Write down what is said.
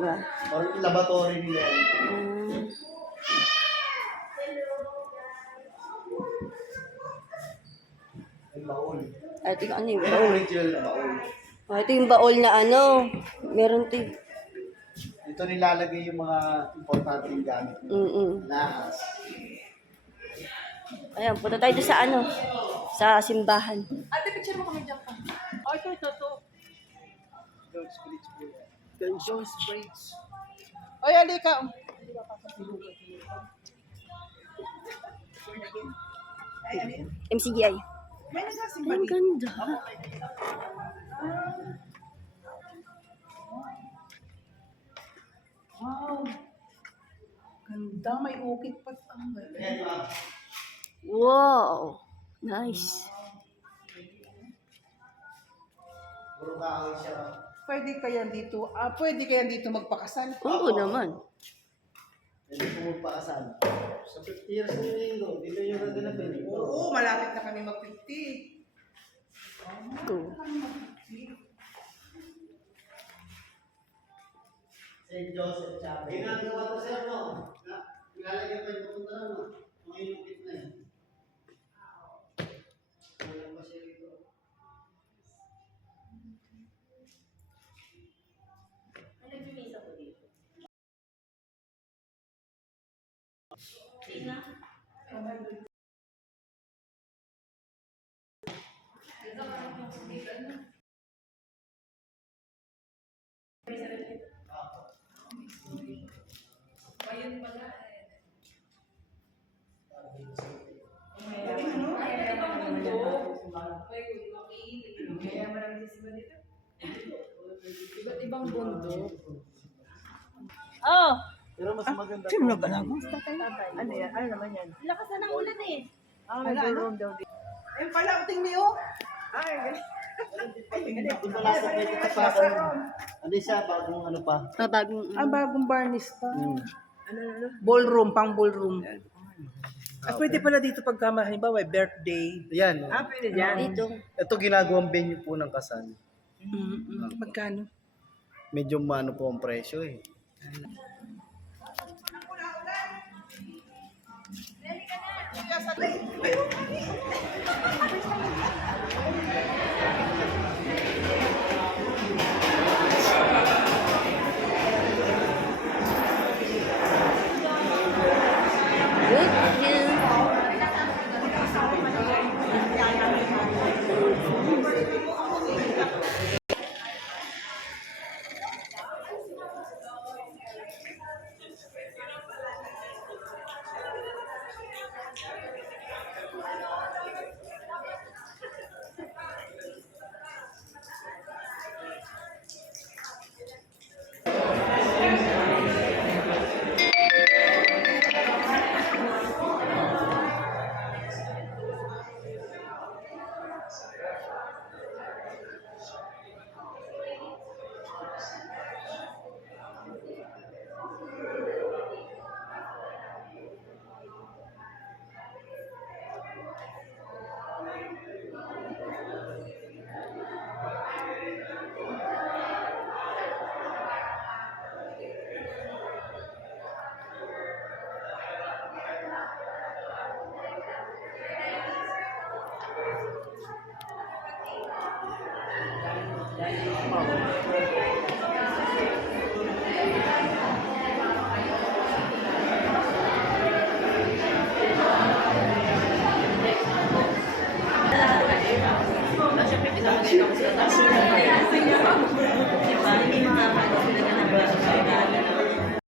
Diba? Parang laboratory nila. Yung baul. Ito yung ano yung Yung baul. original na baul. Ito yung baul na ano. Meron to. Dito nilalagay yung mga importanteng gamit. Lakas. Ayan, punta tayo doon sa ano. Sa simbahan. Ate, picture mo kami dyan pa. Oh, ito. Jones Bridge. Oy, alika. MCGI. May nagasimba Ang dito. ganda. Wow. Ganda, may ukit pa. Ang ganda. Wow. Nice. Puro kahoy siya. Pwede kaya dito magpakasal? Oo naman. Hindi po magpakasal. Sa 50 years ng linggo, dito yung gaganapin. Oo, malapit na kami mag-50. Ito. St. Joseph Chapel. Ginagawa to sir, no? Ilalagay pa yung pupunta lang, no? Mga inukit na yun. Wala pa siya rito. Iba't ibang bundok. Oh! Pero mas maganda Sino na ba lang? Ano yan? Ano naman yan? Lakas na ng ulan eh. May room daw dito. Ayun pala, ang tingin niyo. Dito last na dito tapakan. Ano siya, bagong ano pa. Bagong. Bagong barnis pa. Ballroom, pang ballroom. Pwede pala dito pagka, halimbawa, birthday. Yan. Pwede dyan. Dito. Ito ginagawang venue po ng kasal. Magkano? Medyo maano po ang presyo eh. Ayun.